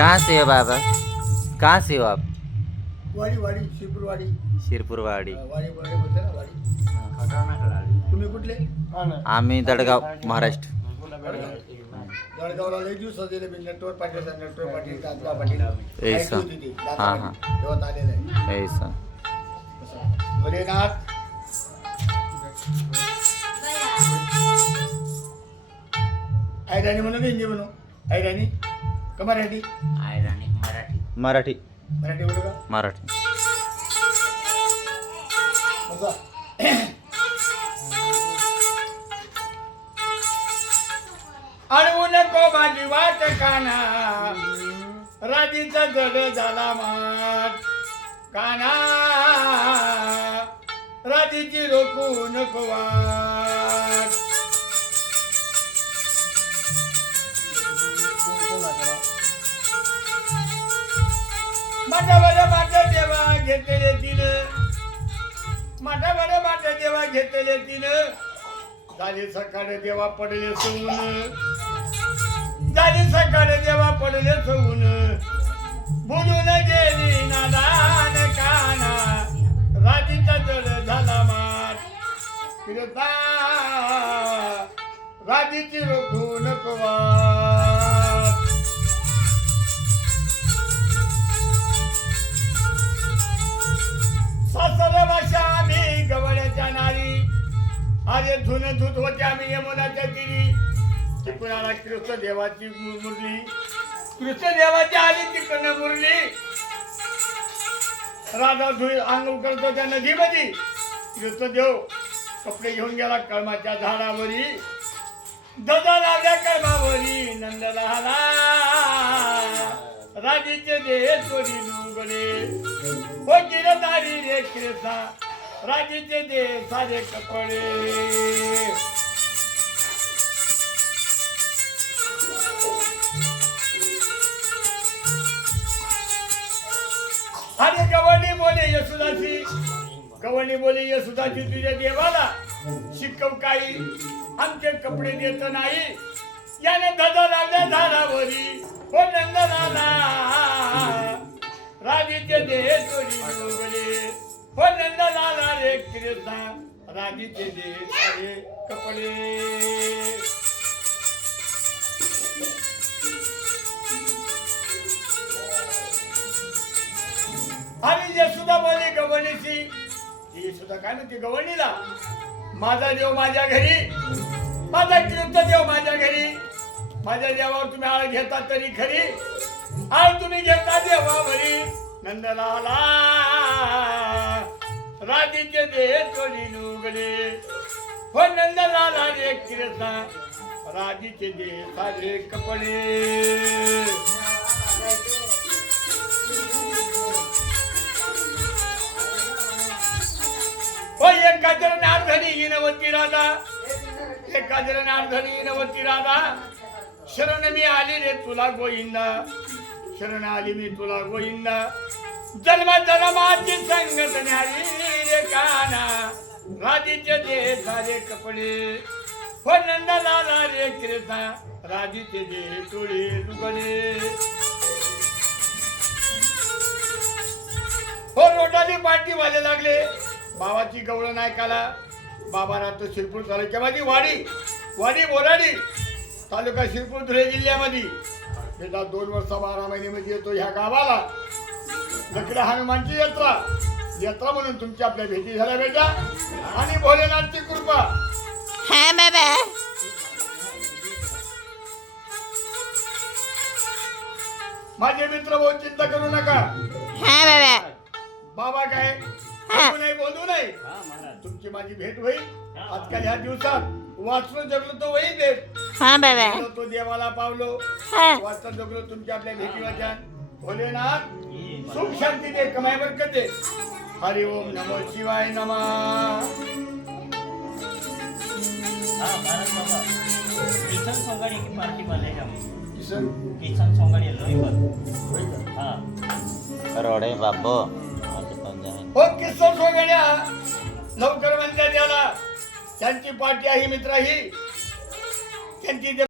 कहाँ से हो बाबा? कहाँ से हो आप? वाडी वाडी शिरपूरवाडी शिरपूरवाडी. वाडी वाडी बोलते ना वाडी. तुम्ही कुठले? आम्ही दडगाव महाराष्ट्र. जळगावला लई दिवस दिले मी नटवर पाटील कातगाव पाटील ऐसा. हां हां तेव्हा आलेलं आहे ऐसा. भोलेनाथ आयराणी म्हणू की हिंदी म्हणू? आयराणी का मराठी? मराठी. मराठी बोलू का? मराठी. बसा. अडवू नको माझी वाट काना राधीचा जड झाला माट काना राधीची रोखू नको वाट. माझ्यावर माझ्या देवा घेतले तिनं माझ्यावर माझ्या देवा घेतले तिनं झाली सकाळ देवा पडले सोन झाली सकाळ देवा पडले सोन बोलून गेली नादान काना राधीचा जड झाला मात फिरता राधीची रोखू नको वाट. सासर भाषा आम्ही गवळ्याच्या नारी अरे धुन धुत होते आम्ही यमुनाच्या तिरी तिकुणाला कृष्ण देवाची मुरली कृष्ण देवाची आली तिकडनं मुरली राधा धुई अंग करतो त्या नदीमध्ये कृष्ण देव कपडे घेऊन गेला कळमाच्या झाडावरी ददा लावल्या कळमावरी नंदला आला राधीचे देह चोरी लुगडे हो गिरदारी रे कृष्णा राधीचे दे सारे कपडे. अरे गवळणी बोले यशोदाची गवळणी बोले यशोदाची तुझ्या देवाला शिकव काही आमचे कपडे देत नाही याने धजा लावल्या झाडावरी हो नंदनाला राधीचे दे चोरी लुगडे हो नंदलाला रे कृष्णा राधीचे दे सारे कपडे. आणि यशोदा बोलली गवळणीची यशोदा काय म्हणते गवळणीला माझा देव माझ्या घरी माझा कृष्ण देव माझ्या घरी माझ्या देवावर तुम्ही आळ घेता तरी खरी आळ तुम्ही घेता देवावरी नंदलाला राधीचे दे चोरी लुगडे हो नंदलाला रे कृष्णा राधीचे दे सारे कपडे. हो एका जण अर्धनी हिनवती राधा एका जण अर्धनी हिनवती राधा शरण मी आली रे तुला गोविंदा शरण आली मी तुला गोविंदा जन्म जन्माची संगत न्यारी रे काना राधीचे दे सारे कपडे हो नंदलाला रे कृष्णा राधीचे दे चोळी लुगडे. हो रोडाली पार्टी वाले लागले बाबाची गवळण ऐकायला बाबा राहतो शिरपूर तालुक्यामध्ये वाडी वाडी बोराडी तालुका शिरपूर धुळे जिल्ह्यामध्ये बेटा 2 वर्ष 12 महिन्यामध्ये येतो ह्या गावाला दखला हनुमानची यात्रा यात्रा म्हणून तुमची आपल्या भेटी झाल्या बेटा आणि भोलेनाथची कृपा. हा बाबा. माझे मित्र भाऊ चिंता करू नका. हा बाबा. बाबा काय बोलू नाही तुमची माझी भेट होईल आजकाल ह्या दिवसात वाचलो जगलो तो होईल भेट. हा बाबा. तो देवाला पावलो हा. वाचता जगलो तुमच्या आपल्या भेटी वाचा भोलेनाथ सुख शांती दे कमाई बरकत दे. हरि ओम नमो शिवाय नमः. किशन सोंगाड़ी की पार्टी वाले हम किशन किशन सोंगाड़ी लोईवर होय का? हाँ रोडे बाबो. हो किशन सोंगड्या लवकर म्हणतात याला त्यांची पार्टी आहे मित्र ही त्यांची